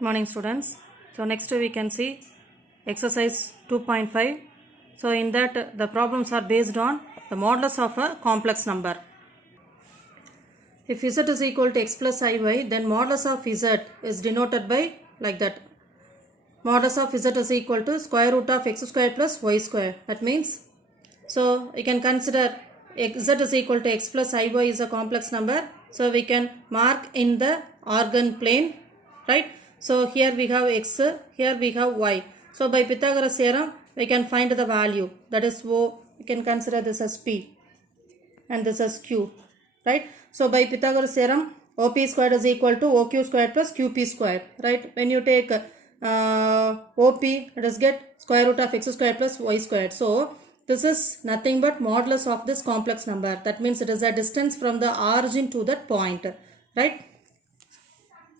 Morning students. So next we can see exercise 2.5. So in that the problems are based on the modulus of a complex number. If z is equal to x plus iy, then modulus of z is denoted by like that. Modulus of z is equal to square root of x square plus y square. That means, so you can consider z is equal to x plus iy is a complex number. So we can mark in the organ plane, right? So here we have x, here we have y. So by Pythagoras theorem, we can find the value. That is O. We can consider this as P and this as Q, right? So by Pythagoras theorem, OP squared is equal to OQ squared plus QP squared, right? When you take OP, let us get square root of x squared plus y squared. So this is nothing but modulus of this complex number. That means it is a distance from the origin to that point, right?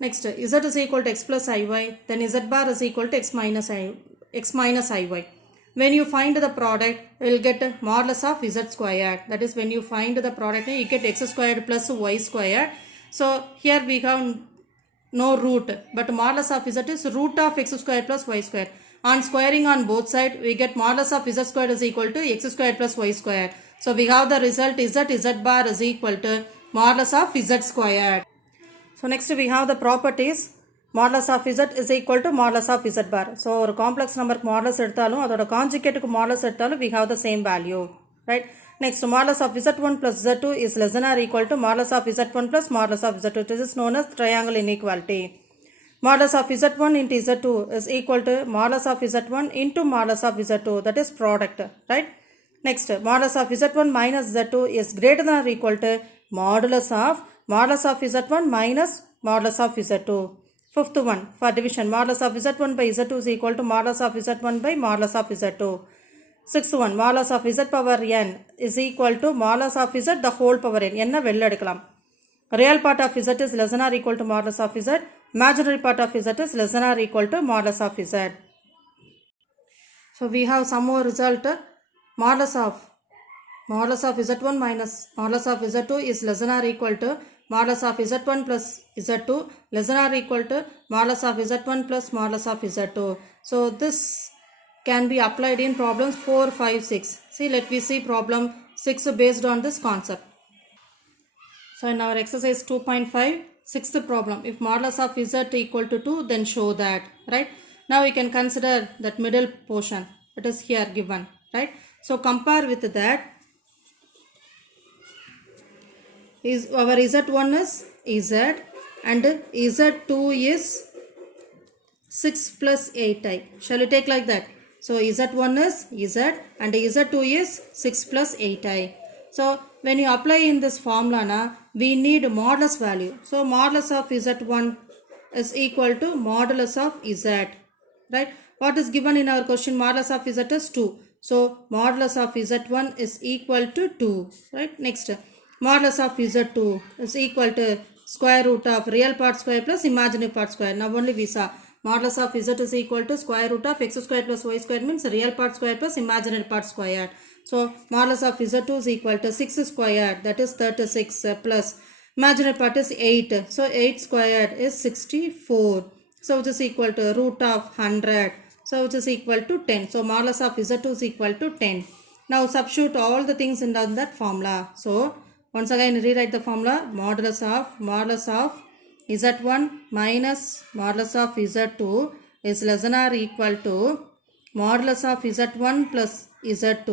Next, z is equal to x plus iy, then z bar is equal to x minus iy. When you find the product, you will get modulus of z squared. That is, when you find the product, you get x squared plus y squared. So here we have no root, but modulus of z is root of x squared plus y squared. On squaring on both sides, we get modulus of z squared is equal to x squared plus y squared. So we have the result z bar is equal to modulus of z squared. So next we have the properties. Modulus of z is equal to modulus of z bar. So ஒரு complex number modulus எடுத்தாலும் அதோட conjugate modulus எடுத்தாலும் we have the same value, right? Next, modulus of z1 plus z2 is less than or equal to modulus of z1 plus modulus of z2. This is known as triangle inequality. Modulus of z1 into z2 is equal to modulus of z1 into modulus of z2. That is product, right? Next, modulus of z1 minus z2 is greater than or equal to modulus of z1 minus modulus of z2. Fifth one, for division, modulus of z1 by z2 is equal to modulus of z1 by modulus of z2. Sixth one, modulus of z power n is equal to modulus of z the whole power n. என்ன வெளில எடுக்கலாம். Real part of z is less than or equal to modulus of z. Imaginary part of z is less than or equal to modulus of z. So we have some more result. Modulus of z1 minus modulus of z2 is less than or equal to modulus of z1 plus z2 less than or equal to modulus of z1 plus modulus of z2. So this can be applied in problems 4, 5, 6. See, let me see problem 6 based on this concept. So in our exercise 2.5, sixth problem, if modulus of z equal to 2, then show that, right? Now we can consider that middle portion. It is here given, right? So compare with that. Is our z1 is z and z2 is 6 plus 8i. Shall we take like that? So z1 is z and z2 is 6 plus 8i. So when you apply in this formula, we need modulus value. So modulus of z1 is equal to modulus of z, right? What is given in our question? Modulus of z is 2. So modulus of z1 is equal to 2, right? Next, modulus of z2 is equal to square root of real part square plus imaginary part square. Now only we saw modulus of z is equal to square root of x square plus y square means real part square plus imaginary part square. So modulus of z2 is equal to 6 squared, that is 36 plus imaginary part is 8. So 8 squared is 64. So which is equal to root of 100. So which is equal to 10. So modulus of z2 is equal to 10. Now substitute all the things in that formula. So once again rewrite the formula. Modulus of z1 minus modulus of z2 is less than or equal to modulus of z1 plus z2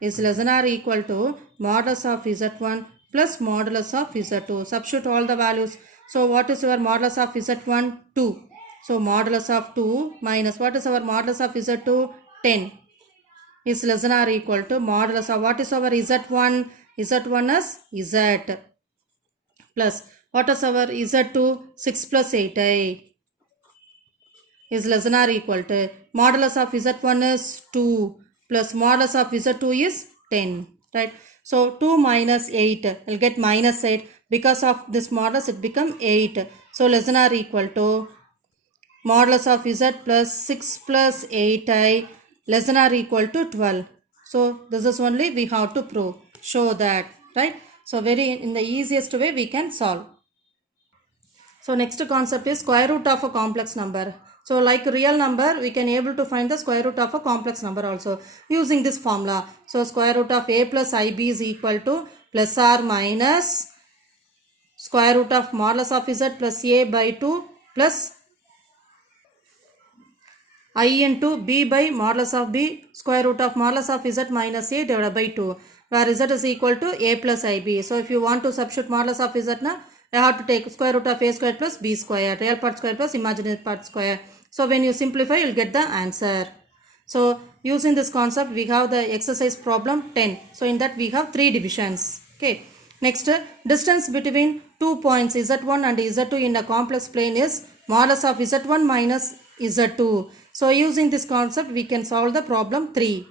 is less than or equal to modulus of z1 plus modulus of z2. Substitute all the values. So what is our modulus of z1? 2. So modulus of 2 minus what is our modulus of z2? 10 is less than or equal to modulus of what is our z1? z1 is z plus what is our z2? 6 plus 8i is less than or equal to modulus of z1 is 2 plus modulus of z2 is 10, right? So 2 minus 8 will get minus 8. Because of this modulus it become 8. So less than or equal to modulus of z plus 6 plus 8i less than or equal to 12. So this is only we have to prove. Show that, right? So in the easiest way we can solve. So next concept is square root of a complex number. So like real number, we can able to find the square root of a complex number also using this formula. So square root of a plus ib is equal to plus or minus square root of modulus of z plus a by 2 plus I into b by modulus of b square root of modulus of z minus a divided by 2, where z is equal to a plus ib. So if you want to substitute modulus of z now, you have to take square root of a square plus b square, real part square plus imaginary part square. So when you simplify, you will get the answer. So using this concept, we have the exercise problem 10. So in that we have 3 divisions. Okay. Next, distance between 2 points z1 and z2 in a complex plane is modulus of z1 minus z2. So using this concept, we can solve the problem 3.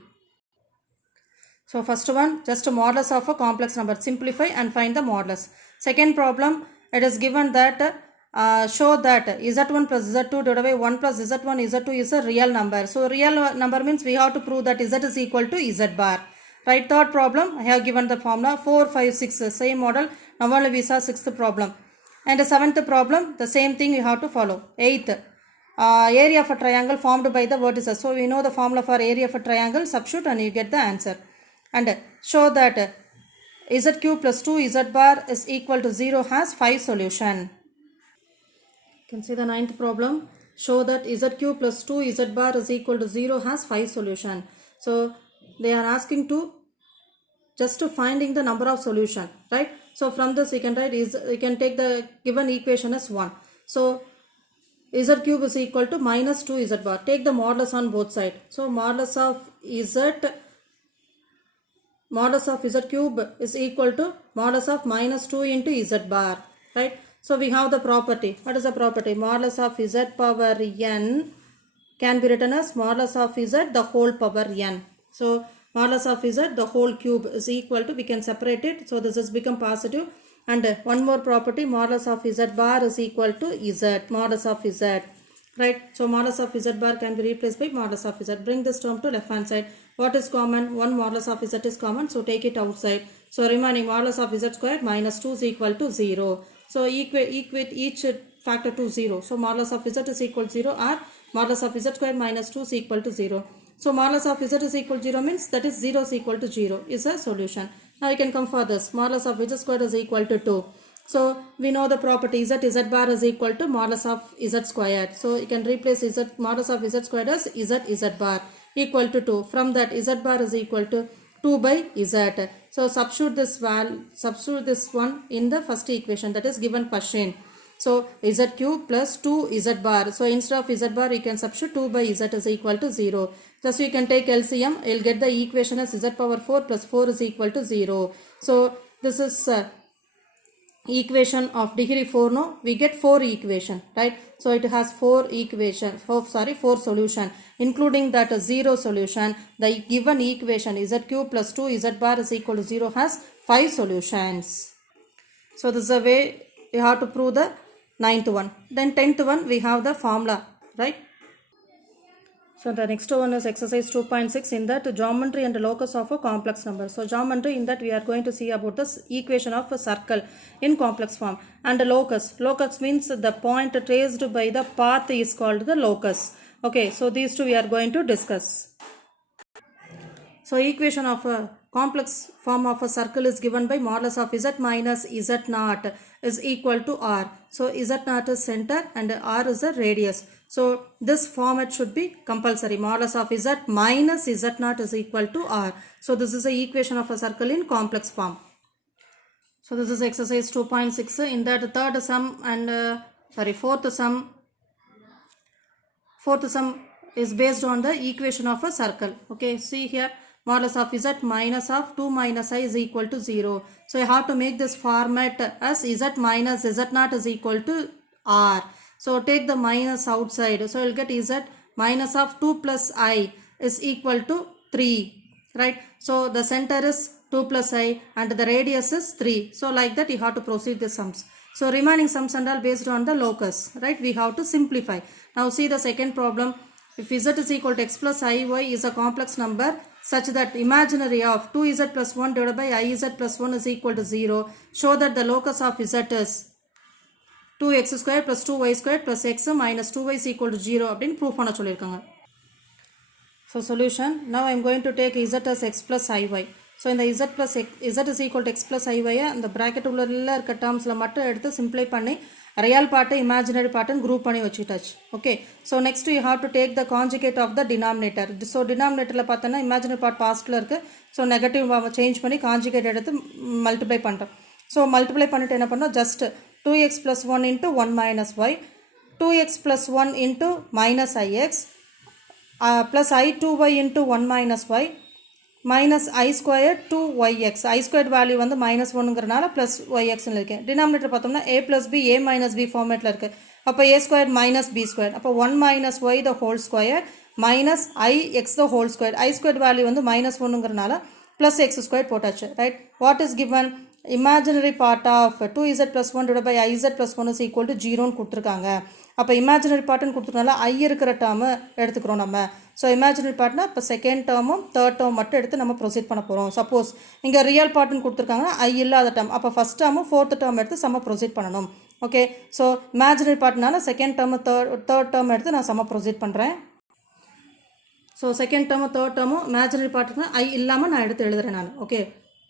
So first one, just a modulus of a complex number. Simplify and find the modulus. Second problem, it is given that show that z1 plus z2 divided by 1 plus z1 z2 is a real number. So real number means we have to prove that z is equal to z bar. Right, third problem, I have given the formula 4, 5, 6, same model. Now only we saw sixth problem. And the seventh problem, the same thing you have to follow. Eighth, area of a triangle formed by the vertices. So we know the formula for area of a triangle, substitute and you get the answer. And show that z cube plus 2 z bar is equal to 0 has 5 solution. You can see the ninth problem. Show that z cube plus 2 z bar is equal to 0 has 5 solution. So they are asking to just to finding the number of solution, right? So from this we can write we can take the given equation as 1. So z cube is equal to minus 2 z bar. Take the modulus on both sides. So modulus of z cube is equal to modulus of minus 2 into z bar, right? So we have the property. What is the property? Modulus of z power n can be written as modulus of z the whole power n. So modulus of z the whole cube is equal to, we can separate it. So this has become positive. And one more property, modulus of z bar is equal to z, modulus of z. Right. So modulus of z bar can be replaced by modulus of z. Bring this term to left hand side. What is common? 1 modulus of z is common. So take it outside. So remaining modulus of z squared minus 2 is equal to 0. So equate each factor to 0. So modulus of z is equal to 0 or modulus of z squared minus 2 is equal to 0. So modulus of z is equal to 0 means that is 0 is equal to 0 is a solution. Now you can come for this. Modulus of z squared is equal to 2. So we know the property z bar is equal to modulus of z squared. So you can replace modulus of z squared as z bar equal to 2. From that z bar is equal to 2 by z. So substitute this one in the first equation that is given question. So z cube plus 2 z bar. So instead of z bar, you can substitute 2 by z is equal to 0. Thus you can take LCM. You will get the equation as z power 4 plus 4 is equal to 0. So this is equation of degree 4. No, we get 4 equation, right? So it has 4 solution, including that 0 solution. The given equation z cube plus 2 z bar is equal to 0 has 5 solutions. So this is the way you have to prove the 9th one. Then 10th one we have the formula, right? So the next one is exercise 2.6, in that geometry and locus of a complex number. So geometry, in that we are going to see about this equation of a circle in complex form. And the locus. Locus means the point traced by the path is called the locus. Okay, so these two we are going to discuss. So equation of a complex form of a circle is given by modulus of z minus z naught is equal to r. So z naught is center and r is the radius. So this format should be compulsory. Modulus of z minus z naught is equal to r. So this is the equation of a circle in complex form. So this is exercise 2.6. In that third sum and fourth sum is based on the equation of a circle. Okay, see here, modulus of z minus of 2 minus I is equal to 0. So you have to make this format as z minus z naught is equal to r. So take the minus outside. So you will get z minus of 2 plus I is equal to 3. Right. So the center is 2 plus I and the radius is 3. So like that you have to proceed the sums. So remaining sums and all based on the locus. Right. We have to simplify. Now see the second problem. If z is equal to x plus iy is a complex number such that imaginary of 2z plus 1 divided by iz plus 1 is equal to 0. Show that the locus of z is 2x square plus 2y square plus x minus 2y is equal to 0 அப்படின்னு proof பண்ண சொல்லியிருக்காங்க. So solution, now I am going to take z as x plus iy. So இந்த z plus x, z is equal to x plus iy அந்த bracket உள்ள இருக்க termsல மட்டும் எடுத்து simplify பண்ணி real part imaginary part group பண்ணி வச்சுட்டாச்சு. Okay, so next you have to take the conjugate of the denominator. So denominatorல பார்த்தனா imaginary part pastல இருக்கு. So negative change பண்ணி conjugate எடுத்து multiply பண்றோம். So multiply பண்ணிட்டு என்ன பண்ணோம், just 2x plus 1 into 1 minus y, 2x plus 1 into minus ix, plus I2y into 1 minus y, minus I squared 2yx. I squared value வந்து minus 1ங்கிறனால plus yx ன்னு இருக்கேன். denominator பார்த்தோம்னா a plus b, a minus b formatல இருக்கு. அப்போ a squared minus b squared. அப்போ 1 minus y the whole square minus ix the whole squared. I squared value வந்து minus 1ங்கிறனால plus x squared போட்டாச்சு. Right? What is given? Imaginary part of 2z plus 1 divided by iz plus 1 is equal to 0 ன்னு கொடுத்துருக்காங்க. அப்போ imaginary part கொடுத்துருக்கனால I இருக்கிற term எடுத்துக்கிறோம் நம்ம. So imaginary partனா இப்போ second டேர்மும் third term மட்டும் எடுத்து நம்ம ப்ரொசீட் பண்ண போகிறோம். சப்போஸ் இங்கே ரியல் பார்ட்னு கொடுத்துருக்காங்கன்னா I இல்லாத டேர்ம், அப்போ ஃபஸ்ட் டேர்மும் ஃபோர்த் டேர்ம் எடுத்து சம ப்ரொசீட் பண்ணணும். ஓகே, ஸோ imaginary partனால செகண்ட் டேர்மு தேர்ட் டேர்ம் எடுத்து நான் சம ப்ரொசீட் பண்ணுறேன். ஸோ செகண்ட் டேர்மு தேர்ட் டேர்மும் imaginary பார்ட்டுக்கு I இல்லாமல் நான் எடுத்து எழுதுறேன் நான். ஓகே,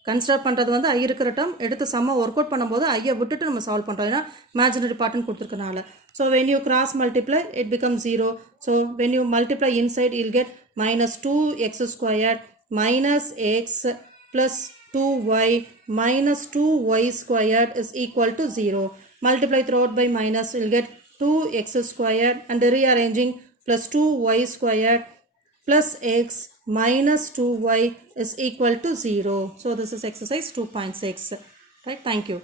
கன்சிடர் பண்ணுறது வந்து I இருக்கிற டேர்ம் எடுத்து சம்ம ஒர்க் அவுட் பண்ணும்போது ஐயை விட்டுட்டு நம்ம சால்வ் பண்ணுறோம். ஏன்னா imaginary பார்ட்னு கொடுத்துருக்கனால. So when you cross multiply it becomes 0. So when you multiply inside you'll get minus 2x squared minus x plus 2y minus 2y squared is equal to 0. Multiply throughout by minus you'll get 2x squared and rearranging plus 2y squared plus x minus 2y is equal to 0. So this is exercise 2.6. Right? Thank you.